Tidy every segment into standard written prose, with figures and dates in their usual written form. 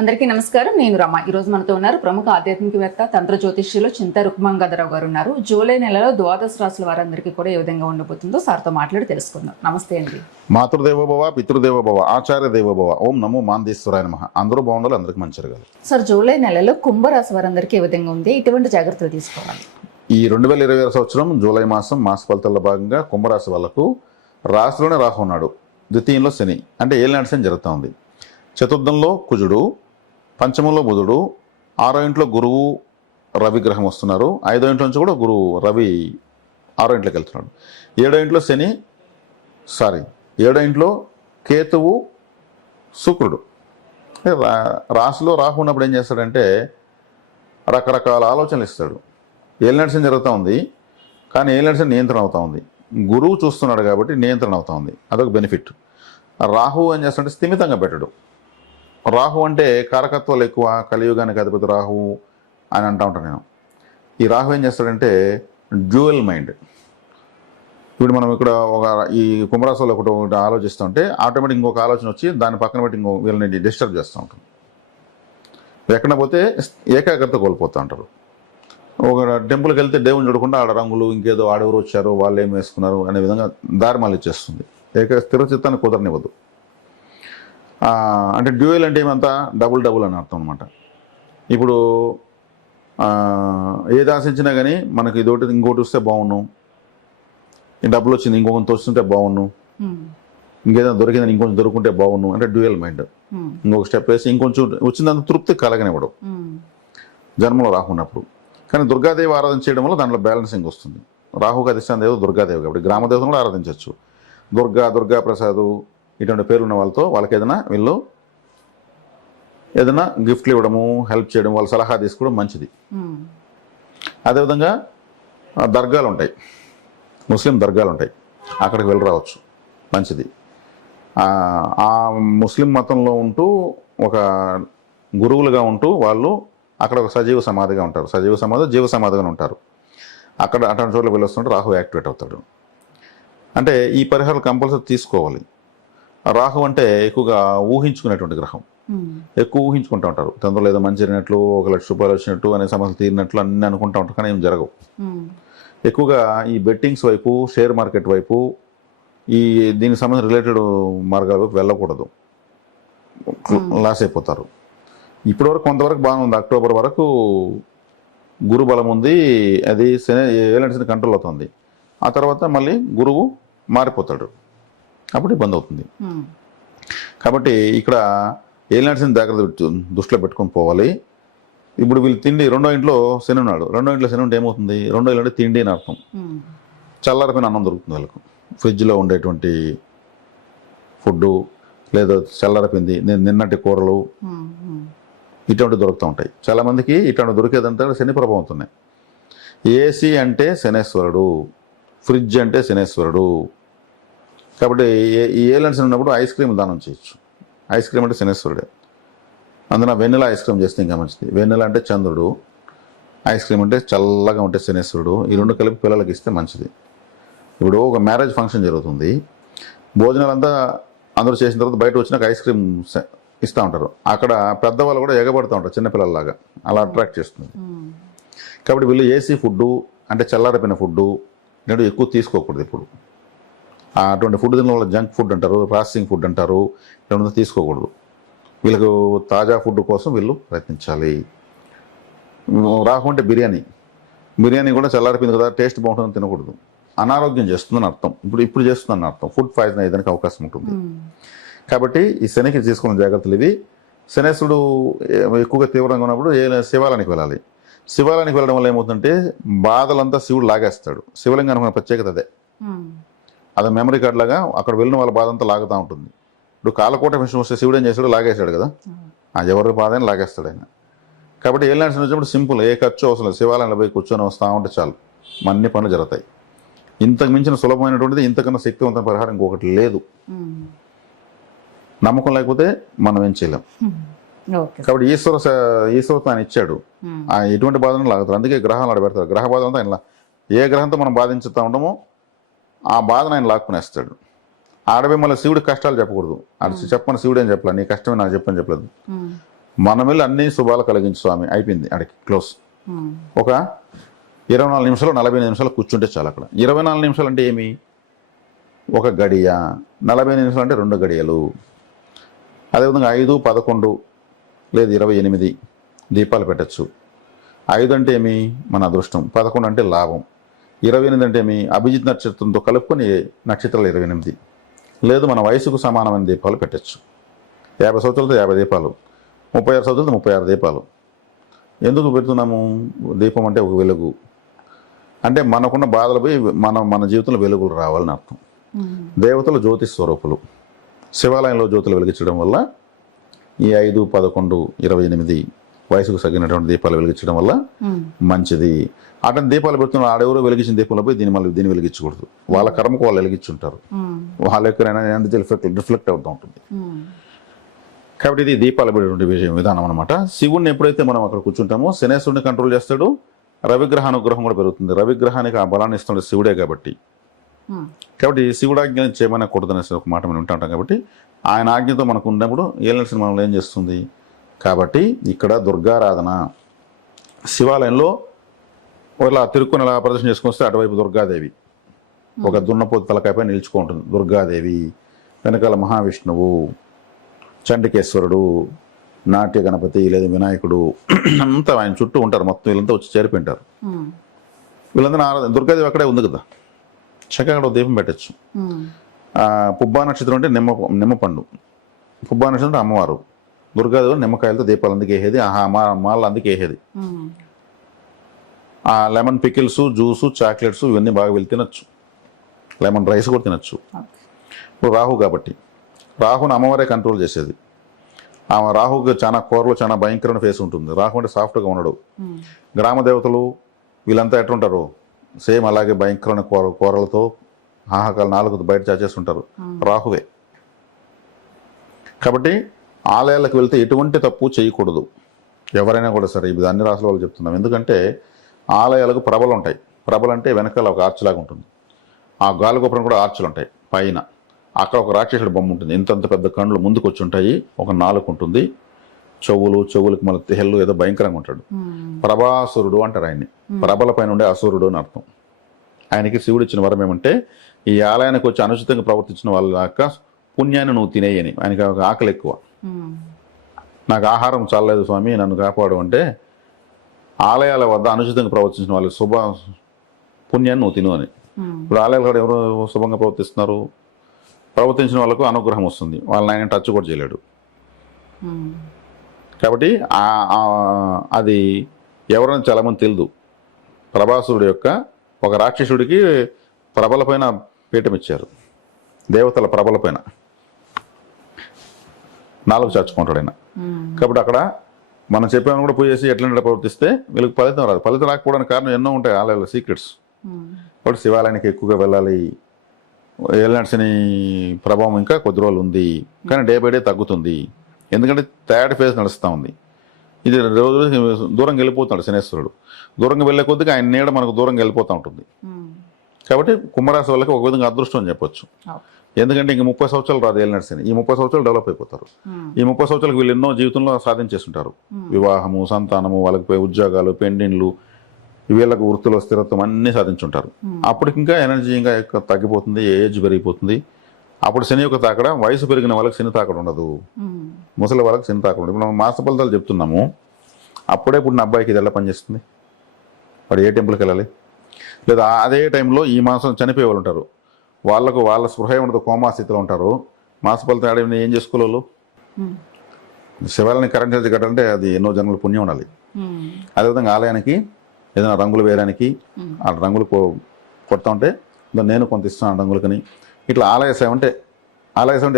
అందరికీ నమస్కారం. నేను రమ. ఈ రోజు మనతో ఉన్నారు ప్రముఖ ఆధ్యాత్మికవేత్త, తంత్ర జ్యోతిష్యులు చింతా రుక్మంగధరావు గారు ఉన్నారు. జూలై నెలలో ద్వాదశ రాశుల వారందరికీ కూడా ఏ విధంగా ఉండబోతుందో సార్తో మాట్లాడి తెలుసుకుందాం. నమస్తే అండి. మాతృదేవోభవ, పితృదేవోభవ, ఆచార్య దేవోభవ. ఓం నమో మాందేశ్వరాయ నమః. అందరూ బాగుండాలి, అందరికీ మంచి జరగాలి. సార్, జూలై నెలలో కుంభరాశి వారందరికీ ఏ విధంగా ఉంది, ఎటువంటి జాగ్రత్తలు తీసుకోవాలి? ఈ 2026 సంవత్సరం జూలై మాస ఫలితాల్లో భాగంగా కుంభరాశి వాళ్ళకు రాశిలోనే రాహు ఉన్నాడు, ద్వితీయంలో శని అంటే ఏలినాటి శని జరుగుతూ ఉంది. చతుర్థంలో కుజుడు, పంచమంలో బుధుడు, 6వ ఇంట్లో గురువు రవి గ్రహం వస్తున్నారు. 5వ ఇంట్లో నుంచి కూడా గురువు రవి 6వ ఇంట్లోకి వెళ్తున్నాడు. 7వ ఇంట్లో శని, 7వ ఇంట్లో కేతువు, శుక్రుడు. రాశిలో రాహు ఉన్నప్పుడు ఏం చేస్తాడంటే రకరకాల ఆలోచనలు ఇస్తాడు. ఏలినాటి శని జరుగుతూ ఉంది, కానీ ఏలినాటి శని నియంత్రణ అవుతూ ఉంది. గురువు చూస్తున్నాడు కాబట్టి నియంత్రణ అవుతూ ఉంది, అదొక బెనిఫిట్. రాహు ఏం చేస్తాడంటే స్థిమితంగా పెట్టడు. రాహు అంటే కారకత్వాలు ఎక్కువ, కలియుగానికి అధిపతి రాహు అని అంటూ ఉంటాను నేను. ఈ రాహు ఏం చేస్తాడంటే డ్యూయల్ మైండ్. ఇప్పుడు మనం ఇక్కడ ఈ కుంభరాశిలో ఒకటి ఆలోచిస్తుంటే ఆటోమేటిక్ ఇంకొక ఆలోచన వచ్చి దాని పక్కన పెట్టి వీళ్ళని డిస్టర్బ్ చేస్తూ ఉంటాం. ఎక్కడ పోతే ఏకాగ్రత కోల్పోతూ ఉంటారు. ఒక టెంపుల్కి వెళ్తే దేవుని చూడకుండా ఆడ రంగులు ఇంకేదో ఆడెవరు వచ్చారు, వాళ్ళు ఏం వేసుకున్నారు అనే విధంగా దారి మళ్ళీ ఇచ్చేస్తుంది. స్థిర చిత్తాన్ని కుదరనివ్వదు. అంటే డ్యూయల్ అంటే ఏమంతా డబుల్ అని అర్థం అనమాట. ఇప్పుడు ఏది ఆశించినా కానీ మనకి ఇదొకటి ఇంకోటి వస్తే బాగున్నాం, ఈ డబ్బులు వచ్చింది ఇంకొంత వస్తుంటే బాగున్నాం, ఇంకేదైనా దొరికిందని ఇంకొంచెం దొరుకుంటే బాగున్నాం అంటే డ్యూయల్ మైండ్. ఇంకొక స్టెప్ వేసి ఇంకొంచెం వచ్చిందంత తృప్తి కలగనివ్వడం జన్మలో రాహు ఉన్నప్పుడు. కానీ దుర్గాదేవి ఆరాధన చేయడం వల్ల దాంట్లో బ్యాలెన్సింగ్ వస్తుంది. రాహుకి అధిష్టాన దేవత దుర్గాదేవి కాబట్టి గ్రామదేవతను కూడా ఆరాధించవచ్చు. దుర్గా ప్రసాదు ఇటువంటి పేర్లు ఉన్న వాళ్ళకి వీళ్ళు ఏదైనా గిఫ్ట్లు ఇవ్వడము, హెల్ప్ చేయడం, వాళ్ళ సలహా తీసుకోవడం మంచిది. అదేవిధంగా దర్గాలు ఉంటాయి, ముస్లిం దర్గాలు ఉంటాయి, అక్కడికి వెళ్ళి రావచ్చు, మంచిది. ఆ ముస్లిం మతంలో ఉంటూ ఒక గురువులుగా ఉంటూ వాళ్ళు అక్కడ ఒక సజీవ సమాధిగా ఉంటారు. సజీవ సమాధి జీవ సమాధిగా ఉంటారు. అక్కడ అటువంటి చోట్ల వెళ్ళొస్తుంటే రాహు యాక్టివేట్ అవుతాడు. అంటే ఈ పరిహారాలు కంపల్సరీ తీసుకోవాలి. రాహు అంటే ఎక్కువగా ఊహించుకునేటువంటి గ్రహం. ఎక్కువ ఊహించుకుంటూ ఉంటారు. తొందరలో ఏదో మంచి జరిగినట్లు, 1 లక్ష రూపాయలు వచ్చినట్టు అనే సమస్యలు తీరినట్లు అన్నీ అనుకుంటూ ఉంటారు, కానీ ఏం జరగవు. ఎక్కువగా ఈ బెట్టింగ్స్ వైపు, షేర్ మార్కెట్ వైపు, దీనికి సంబంధించిన రిలేటెడ్ మార్గాల వైపు వెళ్ళకూడదు, లాస్ అయిపోతారు. ఇప్పటివరకు కొంతవరకు బాగుంది. అక్టోబర్ వరకు గురు బలం ఉంది, అది ఏలినాటి శని కంట్రోల్ అవుతుంది. ఆ తర్వాత మళ్ళీ గురువు మారిపోతాడు, అప్పుడు ఇబ్బంది అవుతుంది. కాబట్టి ఇక్కడ ఏలినాటి శని జాగ్రత్త దృష్టిలో పెట్టుకొని పోవాలి. ఇప్పుడు వీళ్ళు తిండి 2వ ఇంట్లో శని ఉన్నాడు. 2వ ఇంట్లో శని ఉంటే ఏమవుతుంది? 2వ ఇల్లు అంటే తిండి అని అర్థం. చల్లారిపోయిన అన్నం దొరుకుతుంది వాళ్ళకు. ఫ్రిడ్జ్లో ఉండేటువంటి ఫుడ్డు లేదా చల్లారిపోయింది నిన్నటి కూరలు ఇటువంటివి దొరుకుతూ ఉంటాయి. చాలామందికి ఇటువంటి దొరికేదంటే శని ప్రభావం అవుతున్నాయి. ఏసీ అంటే శనేశ్వరుడు, ఫ్రిడ్జ్ అంటే శనేశ్వరుడు. కాబట్టి ఈ ఏలినాటి శని ఉన్నప్పుడు ఐస్ క్రీమ్ దానం చేయొచ్చు. ఐస్ క్రీమ్ అంటే శనేశ్వరుడే. అందున వెన్నెల ఐస్ క్రీమ్ చేస్తే ఇంకా మంచిది. వెన్నెల అంటే చంద్రుడు, ఐస్ క్రీమ్ అంటే చల్లగా ఉంటే శనేశ్వరుడు. ఈ రెండు కలిపి పిల్లలకి ఇస్తే మంచిది. ఇప్పుడు ఒక మ్యారేజ్ ఫంక్షన్ జరుగుతుంది, భోజనాలంతా అందరూ చేసిన తర్వాత బయట వచ్చినాక ఐస్ క్రీమ్ ఇస్తూ ఉంటారు. అక్కడ పెద్దవాళ్ళు కూడా ఎగబడుతూ ఉంటారు చిన్నపిల్లల్లాగా, అలా అట్రాక్ట్ చేస్తుంది. కాబట్టి వీళ్ళు ఏసీ ఫుడ్డు అంటే చల్లారిపోయిన ఫుడ్డు నేను ఎక్కువ తీసుకోకూడదు. ఇప్పుడు అటువంటి ఫుడ్ తిన్న వాళ్ళు జంక్ ఫుడ్ అంటారు, ప్రాసెసింగ్ ఫుడ్ అంటారు, ఇటువంటి తీసుకోకూడదు. వీళ్ళకు తాజా ఫుడ్ కోసం వీళ్ళు ప్రయత్నించాలి. రాహు అంటే బిర్యానీ కూడా చల్లారిపోయింది కదా, టేస్ట్ బాగుంటుందని తినకూడదు. అనారోగ్యం చేస్తుందని అర్థం. ఇప్పుడు చేస్తుందని అర్థం. ఫుడ్ పాయిజన్ అయ్యేదానికి అవకాశం ఉంటుంది. కాబట్టి ఈ శనికి తీసుకున్న జాగ్రత్తలు ఇవి. శనేశ్వరుడు ఎక్కువగా తీవ్రంగా ఉన్నప్పుడు శివాలయానికి వెళ్ళాలి. శివాలయానికి వెళ్ళడం వల్ల ఏమవుతుందంటే బాధలంతా శివుడు లాగేస్తాడు. శివలింగానికి ఉన్న ప్రత్యేకత అదే మెమరీ కార్డ్ లాగా అక్కడ వెళ్ళిన వాళ్ళ బాధ అంతా లాగుతూ ఉంటుంది. ఇప్పుడు కాలకోట విషయం వస్తే శివుడు ఏం చేశాడు? లాగేశాడు కదా, ఎవరి బాధ అని లాగేస్తాడు ఆయన. కాబట్టి ఏలినాటి శని వచ్చినప్పుడు సింపుల్, ఏ ఖర్చు అవసరం లేదు. శివాలయంలో పోయి కూర్చొని వస్తూ ఉంటే చాలు, అన్ని పనులు జరుగుతాయి. ఇంతకు మించిన సులభమైనటువంటిది, ఇంతకన్నా శక్తివంతమైన పరిహారం ఇంకొకటి లేదు. నమ్మకం లేకపోతే మనం ఏం చేయలేం. కాబట్టి ఈశ్వరత్వం ఆయన ఇచ్చాడు, ఎటువంటి బాధను లాగుతారు. అందుకే గ్రహాలు ఆడ పెడతారు. గ్రహ బాధ అంతా ఆయన ఏ గ్రహంతో మనం బాధించుతూ ఉండమో ఆ బాధను ఆయన లాక్కునేస్తాడు. ఆడవే మళ్ళీ శివుడికి కష్టాలు చెప్పకూడదు. అది చెప్పని శివుడు ఏం చెప్పలేదు, నీ కష్టమే నాకు చెప్పని చెప్పలేదు. మనం వెళ్ళి అన్ని శుభాలు కలిగించు స్వామి, అయిపోయింది అడికి క్లోజ్. ఒక 24 నిమిషాలు 45 నిమిషాలు కూర్చుంటే చాలు అక్కడ. 24 నిమిషాలు అంటే ఏమి, ఒక గడియ. 45 నిమిషాలు అంటే 2 గడియలు. అదేవిధంగా 5, 11 లేదు 28 దీపాలు పెట్టచ్చు. 5 అంటే ఏమి, మన అదృష్టం. 11 అంటే లాభం. 28 అంటే ఏమి, అభిజిత్ నక్షత్రంతో కలుపుకొని నక్షత్రాలు 28. లేదు మన వయసుకు సమానమైన దీపాలు పెట్టచ్చు. 50 సంవత్సరాలతో 50 దీపాలు, 36 సంవత్సరాలతో 36 దీపాలు. ఎందుకు పెడుతున్నాము? దీపం అంటే ఒక వెలుగు, అంటే మనకున్న బాధలు పోయి మన జీవితంలో వెలుగులు రావాలని అర్థం. దేవతలు జ్యోతి స్వరూపులు. శివాలయంలో జ్యోతులు వెలిగించడం వల్ల ఈ 5, 11, 28 వయసుకు తగినటువంటి దీపాలు వెలిగించడం వల్ల మంచిది. అటువంటి దీపాలు పెడుతున్న ఆడెవరో వెలిగించిన దీపంలో పోయి దీన్ని వెలిగించకూడదు. వాళ్ళ కర్మకు వాళ్ళు వెలిగించుంటారు, వాళ్ళ యొక్క ఎనర్జీ రిఫ్లెక్ట్ అవుతూ ఉంటుంది. కాబట్టి ఇది దీపాలు పెట్టేటువంటి విధానం అనమాట. శివుణ్ణి ఎప్పుడైతే మనం అక్కడ కూర్చుంటామో శనేశ్వరుని కంట్రోల్ చేస్తాడు, రవిగ్రహ అనుగ్రహం కూడా పెరుగుతుంది. రవిగ్రహానికి ఆ బలాన్ని ఇస్తున్నాడు శివుడే కాబట్టి. కాబట్టి శివుడు ఆజ్ఞ చేయమని కూడదనేసి ఒక మాట మనం వింటుంటాం. కాబట్టి ఆయన ఆజ్ఞతో మనకు ఉన్నప్పుడు ఏలినట్టు మనం ఏం చేస్తుంది. కాబట్టి ఇక్కడ దుర్గారాధన శివాలయంలో ఇలా తిరుక్కుని అలా ప్రదర్శన చేసుకొని వస్తే అటువైపు దుర్గాదేవి ఒక దున్నపోతు తలకాయపై నిలుచుకుంటుంది. దుర్గాదేవి వెనకాల మహావిష్ణువు, చండికేశ్వరుడు, నాట్య గణపతి లేదా వినాయకుడు అంతా ఆయన చుట్టూ ఉంటారు. మొత్తం వీళ్ళంతా వచ్చి చేరిపోయింటారు. వీళ్ళంతా దుర్గాదేవి అక్కడే ఉంది కదా, చక్కగా అక్కడ దీపం పెట్టచ్చు. పుబ్బా నక్షత్రం అంటే నిమ్మపండు, పుబ్బా నక్షత్రం అంటే అమ్మవారు. దుర్గాదేవి నిమ్మకాయలతో దీపాలు అందుకు వేసేది, మాల అందుకు వేసేది. ఆ లెమన్ పికిల్స్, జ్యూసు, చాక్లెట్స్ ఇవన్నీ బాగా వెళ్ళి తినచ్చు. లెమన్ రైస్ కూడా తినచ్చు. ఇప్పుడు రాహు కాబట్టి రాహుని అమ్మవారే కంట్రోల్ చేసేది. ఆమె రాహుకి చాలా కూరలో చాలా భయంకరమైన ఫేస్ ఉంటుంది. రాహు అంటే సాఫ్ట్గా ఉండడు. గ్రామ దేవతలు వీళ్ళంతా ఎట్లుంటారు, సేమ్ అలాగే భయంకరమైన కూరలతో ఆహాకాలు 4 బయట చాచేస్తుంటారు. రాహువే. కాబట్టి ఆలయాలకు వెళ్తే ఎటువంటి తప్పు చేయకూడదు ఎవరైనా కూడా సరే. ఇది అన్ని రాసుల వాళ్ళు చెప్తున్నాం. ఎందుకంటే ఆలయాలకు ప్రభలు ఉంటాయి. ప్రభలు అంటే వెనకాల ఒక ఆర్చులాగా ఉంటుంది. ఆ గాలిగోపురం కూడా ఆర్చులు ఉంటాయి పైన. అక్కడ ఒక రాక్షసుడి బొమ్మ ఉంటుంది. ఇంతంత పెద్ద కళ్ళు ముందుకు వచ్చి ఉంటాయి. ఒక నాలుక ఉంటుంది, చెవులకు మళ్ళీ తెహల్లు ఏదో భయంకరంగా ఉంటాడు. ప్రభాసురుడు అంటారు ఆయన్ని. ప్రభల పైన ఉండే అసురుడు అని అర్థం. ఆయనకి శివుడు ఇచ్చిన వరం ఏమంటే ఈ ఆలయానికి వచ్చి అనుచితంగా ప్రవర్తించిన వాళ్ళ యొక్క పుణ్యాన్ని నువ్వు తినేయని. ఆయనకి ఒక ఆకలి ఎక్కువ. నాకు ఆహారం చాలలేదు స్వామి నన్ను కాపాడు అంటే, ఆలయాల వద్ద అనుచితంగా ప్రవర్తించిన వాళ్ళకి పుణ్యాన్ని నువ్వు తిను అని. ఇప్పుడు ఆలయాలు కూడా ఎవరు శుభంగా ప్రవర్తిస్తున్నారు? ప్రవర్తించిన వాళ్ళకు అనుగ్రహం వస్తుంది. వాళ్ళని ఆయన టచ్ కూడా చేయలేడు. కాబట్టి అది ఎవరైనా చాలామంది తెలియదు. ప్రభాసురుడు యొక్క ఒక రాక్షసుడికి ప్రభల పైన పీఠం ఇచ్చారు. దేవతల ప్రభల పైన 4 చాచుకుంటాడు ఆయన. కాబట్టి అక్కడ మనం చెప్పామని కూడా పూజ చేసి ఎట్లా ప్రవర్తిస్తే వీళ్ళకి ఫలితం రాదు. ఫలితం రాకపోవడానికి కారణం ఎన్నో ఉంటాయి ఆలయాల సీక్రెట్స్. కాబట్టి శివాలయానికి ఎక్కువగా వెళ్ళాలి. ఏలినాటి ప్రభావం ఇంకా కొద్ది రోజులు ఉంది, కానీ డే బై డే తగ్గుతుంది. ఎందుకంటే థర్డ్ ఫేజ్ నడుస్తూ ఉంది. ఇది రోజు దూరంగా వెళ్ళిపోతాడు శనేశ్వరుడు. దూరంగా వెళ్ళే కొద్దిగా ఆయన నీడ మనకు దూరంగా వెళ్ళిపోతూ ఉంటుంది. కాబట్టి కుంభరాశి వాళ్ళకి ఒక విధంగా అదృష్టం అని చెప్పొచ్చు. ఎందుకంటే ఇంక 30 సంవత్సరాలు రాదు ఏలినాటి శని. ఈ 30 సంవత్సరాలు డెవలప్ అయిపోతారు. ఈ 30 సంవత్సరాలకు వీళ్ళు ఎన్నో జీవితంలో సాధించేస్తుంటారు. వివాహము, సంతానము, వాళ్ళకి ఉద్యోగాలు, పెండింగ్లు, వీళ్ళకు వృత్తిలో స్థిరత్వం అన్నీ సాధించుంటారు. అప్పటికి ఇంకా ఎనర్జీ ఇంకా తగ్గిపోతుంది, ఏజ్ పెరిగిపోతుంది. అప్పుడు శని యొక్క తాకడం, వయసు పెరిగిన వాళ్ళకి శని తాకడం ఉండదు, ముసలి వాళ్ళకి శని తాకడం ఉండదు. ఇప్పుడు మనం మాస ఫలితాలు చెప్తున్నాము. అప్పుడే పుట్టిన అబ్బాయికి ఇది ఎలా పనిచేస్తుంది? వాడు ఏ టెంపుల్కి వెళ్ళాలి? లేదా అదే టైంలో ఈ మాసం చనిపోయే వాళ్ళు ఉంటారు. వాళ్ళ స్పృహ ఉండదు, కోమా స్థితిలో ఉంటారు. మాస ఫలితం ఆడే ఏం చేసుకోవాలి? శివాలని కరెంట్ ఛార్జ్ కట్టాలంటే అది ఎన్నో జన్మల పుణ్యం ఉండాలి. అదేవిధంగా ఆలయానికి ఏదైనా రంగులు వేయడానికి ఆ రంగులు కొడతా ఉంటే నేను కొంత ఇస్తాను రంగులకని. ఇట్లా ఆలయ సేవ అంటే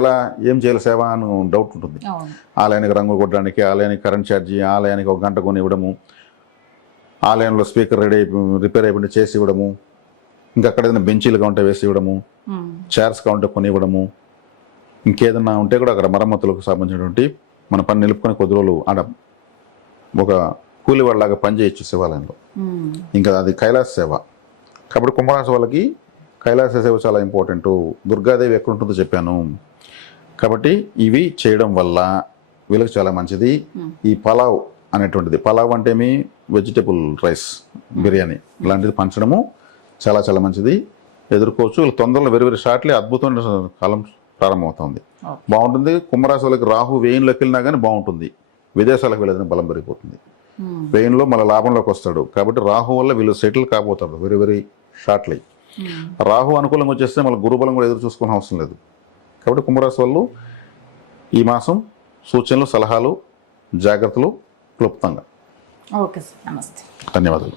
ఎలా ఏం చేయాలి సేవ అని డౌట్ ఉంటుంది. ఆలయానికి రంగులు కొట్టడానికి, ఆలయానికి కరెంట్ ఛార్జీ, ఆలయానికి 1 గంట కొని ఇవ్వడము, ఆలయంలో స్పీకర్ రిపేర్ అయిపోయింటే చేసి ఇవ్వడము, ఇంకా అక్కడ ఏదైనా బెంచీలుగా ఉంటే వేసి ఇవ్వడము, చైర్స్గా ఉంటే కొని ఇవ్వడము, ఇంకేదన్నా ఉంటే కూడా అక్కడ మరమ్మతులకు సంబంధించినటువంటి మన పని నిలుపుకొని కొద్ది రోజులు ఆడ ఒక కూలివాళ్ళలాగా పనిచేయచ్చు శివాలయంలో. ఇంకా అది కైలాస సేవ. కాబట్టి కుంభరాశి వాళ్ళకి కైలాస సేవ చాలా ఇంపార్టెంట్. దుర్గాదేవి ఎక్కడ ఉంటుందో చెప్పాను. కాబట్టి ఇవి చేయడం వల్ల వీళ్ళకి చాలా మంచిది. ఈ పలావ్ అనేటువంటిది, పలావ్ అంటే మీ వెజిటబుల్ రైస్ బిర్యానీ ఇలాంటిది పంచడము చాలా చాలా మంచిది. ఎదుర్కోవచ్చు. వీళ్ళు తొందరలో వెరీ వెరీ షార్ట్లీ అద్భుతమైన కాలం ప్రారంభమవుతుంది. బాగుంటుంది. కుంభరాశి వాళ్ళకి రాహు వేయిన్లోకి వెళ్ళినా కానీ బాగుంటుంది. విదేశాలకు వెళ్ళేదని బలం పెరిగిపోతుంది. వేయిన్లో మళ్ళీ లాభంలోకి వస్తాడు కాబట్టి రాహు వల్ల వీళ్ళు సెటిల్ కాబోతారు వెరీ వెరీ షార్ట్లీ. రాహు అనుకూలంగా వచ్చేస్తే మళ్ళీ గురుబలం కూడా ఎదురు చూసుకోవాల్సిన అవసరం లేదు. కాబట్టి కుంభరాశి వాళ్ళు ఈ మాసం సూచనలు, సలహాలు, జాగ్రత్తలు క్లుప్తంగా. ఓకే సార్, నమస్తే. ధన్యవాదాలు.